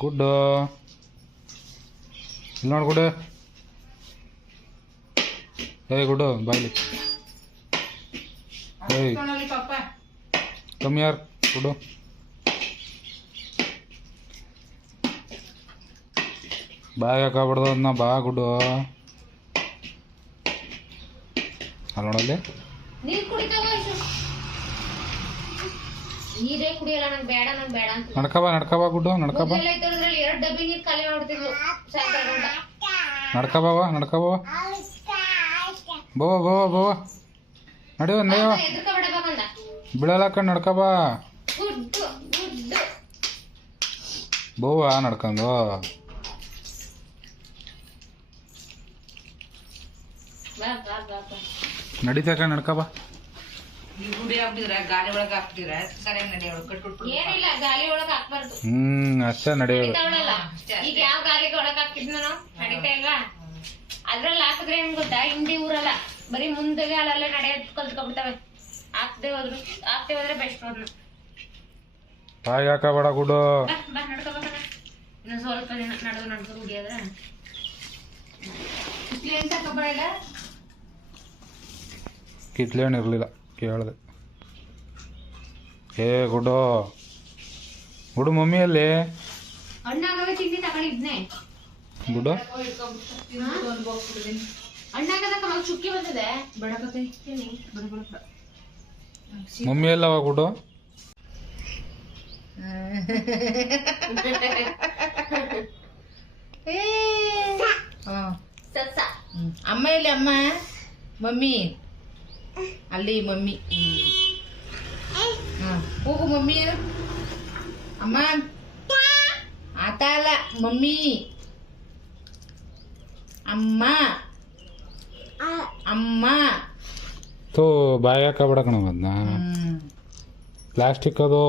ಗುಡ್ಡು ಇಲ್ಲಿ ನೋಡಿ ಗುಡ್ಡು. ಏಯ್ ಗುಡ್ಡು ಬಾಯ್ಲಿ. ಏಯ್ ಕಮ್ಮಿ ಯಾರು ಗುಡ್ಡು. ಬಾಯ್ ಹಾಕಬಿಡ್ದು ಅದನ್ನ. ಬಾ ಗುಡ್ಡು ಅಲ್ಲಿ ನೋಡಲ್ಲಿ. ನೀರೇ ಕುಡಿಯಲ್ಲ. ನಂಗೆ ಬೇಡ, ನಂಗೆ ಬೇಡ ಅಂತ. ನಡ್ಕಬಾ ಗುಡ್ಡು, ನಡ್ಕಬಾ. ಎರಡು ಡಬ್ಬಿ ನೀರು ಖಾಲಿ ಮಾಡ್ಬಿಡ್ತಿದ್ವು ಸಾಯಂಕಾಲ ಗಂಟ. ನಡ್ಕಬಾವ ಬೋವ ನಡೆಯುವ ಎದ್ರಕಬೇಡ ಬಿಳಲ್ಲ ಕಣ್. ನಡ್ಕಬಾ ಗುಡ್ಡು ಗುಡ್ಡು. ಬೋವ ನಡ್ಕೊಂಡು. ಬಾ ಬಾ ಬಾ ಬಾ. ನಡೀತಾ ಕಣ್ ನಡ್ಕಬಾ. ಗಾಳಿ ಒಳಗ ಹಾಕ್ತಿರ ಸರಿಯಾಗಿ ನಡೆಯೋಳು. ಏನಿಲ್ಲ, ಗಾಳಿ ಒಳಗ ಹಾಕ್ಬಾರ್ದು. ಅಷ್ಟೇ ನಡೆಯೋದು. ಈಗ ಯಾವ ಗಾಳಿಗೆ ಒಳಗ ಹಾಕಿದ್ನ ನಾವು ನಡೀತಾ ಇಲ್ವಾ? ಅದ್ರಲ್ಲಿ ಹಾಕಿದ್ರೆ ಏನ್ ಗೊತ್ತಾ, ಹಿಂದಿ ಊರಲ್ಲ, ಬರೀ ಮುಂದೆಗೆ ಅಲ್ಲಲ್ಲೇ ನಡೆಯೋದು ಕಲ್ತ್ಕೊಂಡ್ಬಿಡ್ತವೆ. ಹಾಕ್ದೆ ಹೋದ್ರೆ ಬೆಸ್ಟ್. ಅವ್ರನ್ನ ಬಾಯಿ ಹಾಕಬೇಡ ಗುಡ್ಡು. ಬಾ ನಡ್ಕೋಬೇಕ. ಇನ್ನು ಸ್ವಲ್ಪ ದಿನ ನಡೆದು ಹುಡಿಯೋದ್ರೆ ಕಿತ್ಲೇನು ಇರಲಿಲ್ಲ ಕೇಳಿದೆ. ಏ ಗುಡ್ಡು ಮಮ್ಮಿಯಲ್ಲಿ ಹಣ್ಣಾಗವೆ ತಿಂಡಿ ತಗೊಂಡಿದ್ನೆ. ಗುಡ್ಡು ಹಣ್ಣಾಗದಕ್ಕ ಚುಕ್ಕಿ ಬಂದಿದೆ. ಮಮ್ಮಿ ಎಲ್ಲವ ಗುಡ್ಡು? ಅಮ್ಮ ಇಲ್ಲಿ, ಅಮ್ಮ ಮಮ್ಮಿ ಅಲ್ಲಿ ಮಮ್ಮಿ. ಹೋಗು ಮಮ್ಮಿ. ಅಮ್ಮ ಆತ ಅಲ್ಲ ಮಮ್ಮಿ. ಅಮ್ಮ ಅಮ್ಮ ತೋ ಬಾಯಿ ಹಾಕಬೇಡ ಕಣ ಅದನ್ನ. ಪ್ಲಾಸ್ಟಿಕ್ ಅದು.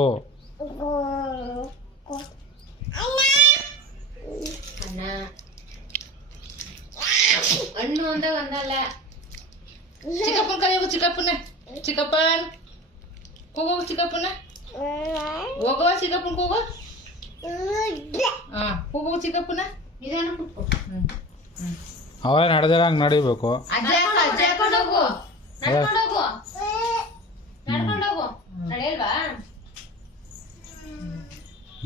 ಹಣ್ಣು ಅಂತ ಒಂದಲ್ಲ. ಚಿಕ್ಕಪ್ಪನ ಕೈ ಹೋಗು. ಚಿಕ್ಕಪ್ಪನ ಹೋಗೋ. ಚಿಕ್ಕಪ್ಪನ ಹೋಗವ. ಚಿಕ್ಕಪ್ಪನ ಹೋಗೋ. ಹೋಗೋ ಚಿಕ್ಕಪ್ಪನ. ಇದೇನು ಕುತ್ಕೋ. ಅವ ನಡೆದಿರ ಹಂಗೆ ನಡಿಬೇಕು. ನಡ್ಕೊಂಡೋಗು. ನಡೆಯಲ್ವಾ?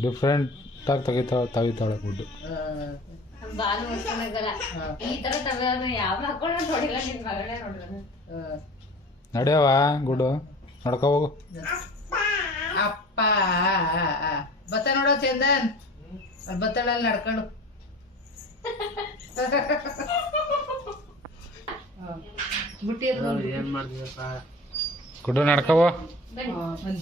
ಡಿಫ್ರೆಂಟ್ ಆಗಿ ತೆಗಿತಾಳೆ ಗುಡ್ಡು. ಬಾಲು ಮುಸ್ಕೊಂಡಾಗಲ್ಲ ಈ ತರ ತಗೋದು. ಯಾವ ಹಾಕೊಂಡ ನೋಡಿಲ್ಲ. ನಿನ್ ಮಗಳೇ ನೋಡಿದ. ನಡೆಯವ ಗುಡ್ಡು, ನಡ್ಕೊ ಹೋಗು. ಅಪ್ಪ ಬತ್ತ ನೋಡೋ ಚಂದನ್. ಬತ್ತಳಲ್ಲಿ ನಡ್ಕೊಂಡು ಗುಡ್ಡು ನಡ್ಕವ. ಬನ್ನಿ.